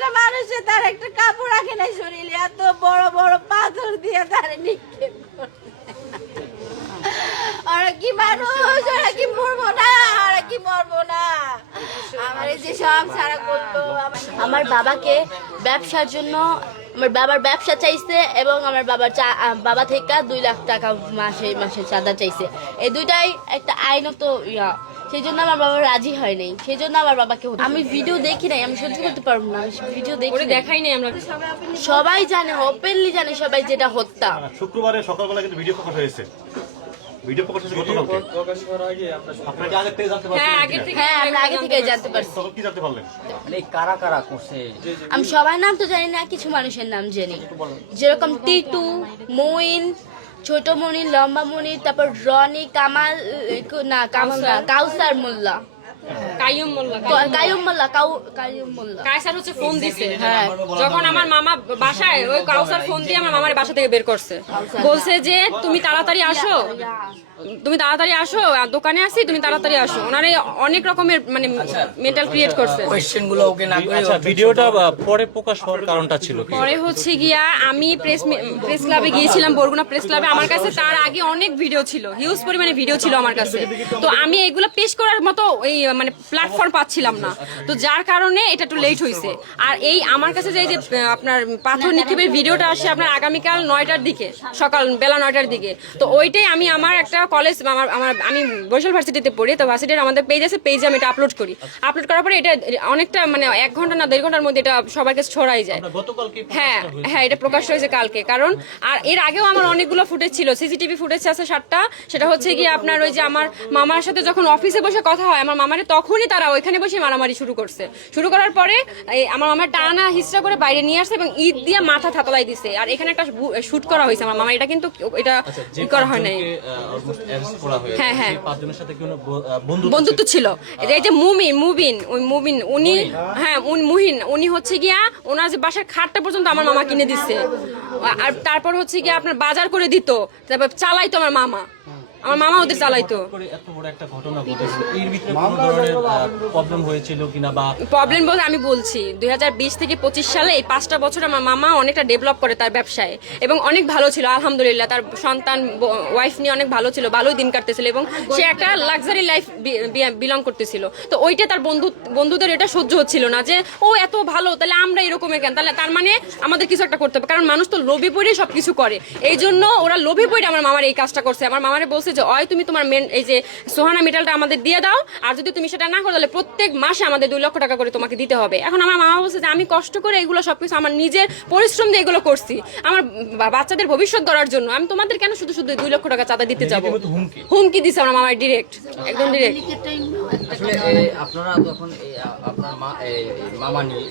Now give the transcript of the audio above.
মানুষে তার একটা কাপড় রাখে শরীরে, এত বড় বড় পাথর দিয়ে নিক্ষেপ ওরা কি মানুষ ওরা কি মরবো না ওরা কি মরবো না। আমার এই যে সব সারা করতো আমার- বাবাকে ব্যবসার জন্য, আমার বাবার ব্যবসা চাইছে এবং আমার বাবার বাবা থেকে দুই লাখ টাকা মাসে মাসে চাঁদা চাইছে। এই দুইটাই একটা আইনত ইয়া। সেই জন্য আমার বাবা রাজি হয় নাই। সেই জন্য আমার বাবাকে আমি ভিডিও দেখি নাই আমি সহ্য করতে পারব না আমি ভিডিও দেখি দেখাই নাই আমরা। সবাই জানে ওপেনলি জানে সবাই যেটা হত্যা। শুক্রবারে সকালবেলা কিন্তু ভিডিও প্রকাশ হয়েছে। ভিডিও প্রকাশ হয়েছে গতকালকে। আপনারা কি আগে থেকে জানতে হ্যাঁ পারছেন আগে থেকে হ্যাঁ আমরা আগে থেকে জানতে পারছি। তখন কি জানতে পারলেন? মানে কারা কারা করছে? আমি সবার নাম তো জানি না কিছু মানুষের নাম জানি। যেরকম টিটু মইন ছোট মনি লম্বা মনি তারপর রনি কামাল না কামাল না কাউসার। মোল্লা। কাইয়ুম মোল্লা কায়ুম মোল্লা। কাউ কায়ুম মোল্লা। কায়সার হচ্ছে ফোন দিছে। হ্যাঁ। যখন আমার মামা বাসায় ওই কাউসার ফোন দিয়ে আমার মামার বাসা থেকে বের করছে। বলছে যে তুমি তাড়াতাড়ি আসো। তুমি তাড়াতাড়ি আসো দোকানে আসি তুমি তাড়াতাড়ি আসো। ওনারে অনেক রকমের মানে মেন্টাল ক্রিয়েট করছে। কোয়েশ্চেনগুলো ওকে না করে আচ্ছা ভিডিওটা পরে প্রকাশ হওয়ার কারণটা ছিল কি? পরে হচ্ছে গিয়া আমি প্রেস প্রেস ক্লাবে গিয়েছিলাম বরগুনা প্রেস ক্লাবে আমার কাছে তার আগে অনেক ভিডিও ছিল হিউজ পরিমাণে ভিডিও ছিল আমার কাছে। তো আমি এগুলো পেশ করার মতো এই মানে প্ল্যাটফর্ম পাচ্ছিলাম না। তো যার কারণে এটা একটু লেট হয়েছে আর এই আমার কাছে যে যে আপনার পাথর নিক্ষেপের ভিডিওটা আসে আপনার আগামীকাল নয়টার দিকে সকাল বেলা নয়টার দিকে। তো ওইটাই আমি আমার একটা কলেজ আমার আমার আমি বরিশাল ভার্সিটিতে পড়ি তো ভার্সিটির আমাদের পেজ আছে পেজে আমি এটা আপলোড করি। আপলোড করার পরে এটা অনেকটা মানে এক ঘণ্টা না দেড় ঘণ্টার মধ্যে এটা সবার কাছে ছড়াই যায়। হ্যাঁ হ্যাঁ এটা প্রকাশ হয়েছে কালকে কারণ আর এর আগেও আমার অনেকগুলো ফুটেজ ছিল সিসিটিভি ফুটেজ আছে সাতটা সেটা হচ্ছে গিয়ে আপনার ওই যে আমার মামার সাথে যখন অফিসে বসে কথা হয় আমার মামারে তখনই তারা ওইখানে বসে মারামারি শুরু করছে। শুরু করার পরে আমার মামার টানা হিস্ট্রা করে বাইরে নিয়ে আসছে এবং ঈদ দিয়ে মাথা থাতলাই দিছে। আর এখানে একটা শুট করা হয়েছে আমার মামা এটা কিন্তু এটা করা হয় নাই। হ্যাঁ, হ্যাঁ। পাঁচজনের সাথে কোনো বন্ধুত্ব ছিল? এই যে মুমিন মুবিন ওই মুবিন উনি হ্যাঁ উনি মুহিন উনি হচ্ছে গিয়া ওনার যে বাসার খাটটা পর্যন্ত আমার মামা কিনে দিচ্ছে আর তারপর হচ্ছে গিয়া আপনার বাজার করে দিত তারপর চালাইতো আমার মামা। আমার মামা ওদের চালাইতো। এত বড় একটা ঘটনা ঘটেছিল এর ভিতরে কোনো ধরনের প্রবলেম হয়েছিল কিনা বা প্রবলেম বলতে আমি বলছি দুই হাজার বিশ থেকে পঁচিশ সালে এই পাঁচটা বছর আমার মামা অনেকটা ডেভেলপ করে তার ব্যবসায় এবং অনেক ভালো ছিল আলহামদুলিল্লাহ। তার সন্তান ওয়াইফ নিয়ে অনেক ভালো ছিল ভালোই দিন কাটতেছিল এবং সে একটা লাক্সারি লাইফ বিলং করতেছিল। তো ওইটা তার বন্ধু বন্ধুদের এটা সহ্য হচ্ছিল না যে ও এত ভালো তাহলে আমরা এরকমের কেন? তাহলে তার মানে আমাদের কিছু একটা করতে হবে কারণ মানুষ তো লোভে পড়ে সব কিছু করে। এই জন্য ওরা লোভে পড়ে আমার মামার এই কাজটা করছে। আমার মামারে বলছে যে অয় তুমি তোমার মেন এই যে সোহানা মেটালটা আমাদের দিয়ে দাও আর যদি তুমি সেটা না করো তাহলে প্রত্যেক মাসে আমাদের দুই লক্ষ টাকা করে তোমাকে দিতে হবে। এখন আমার মামা বলছে যে আমি কষ্ট করে এগুলো সবকিছু আমার নিজের পরিশ্রম দিয়ে এগুলো করছি। আমার বাচ্চাদের ভবিষ্যৎ গড়ার জন্য। আমি তোমাদের কেন শুধু শুধু দুই লক্ষ টাকা চাঁদা দিতে যাব? হুমকি হুমকি। দিছে আমার মামার ডিরেক্ট একদম ডিরেক্ট আসলে আপনারা তখন আপনার মা মামা নিয়ে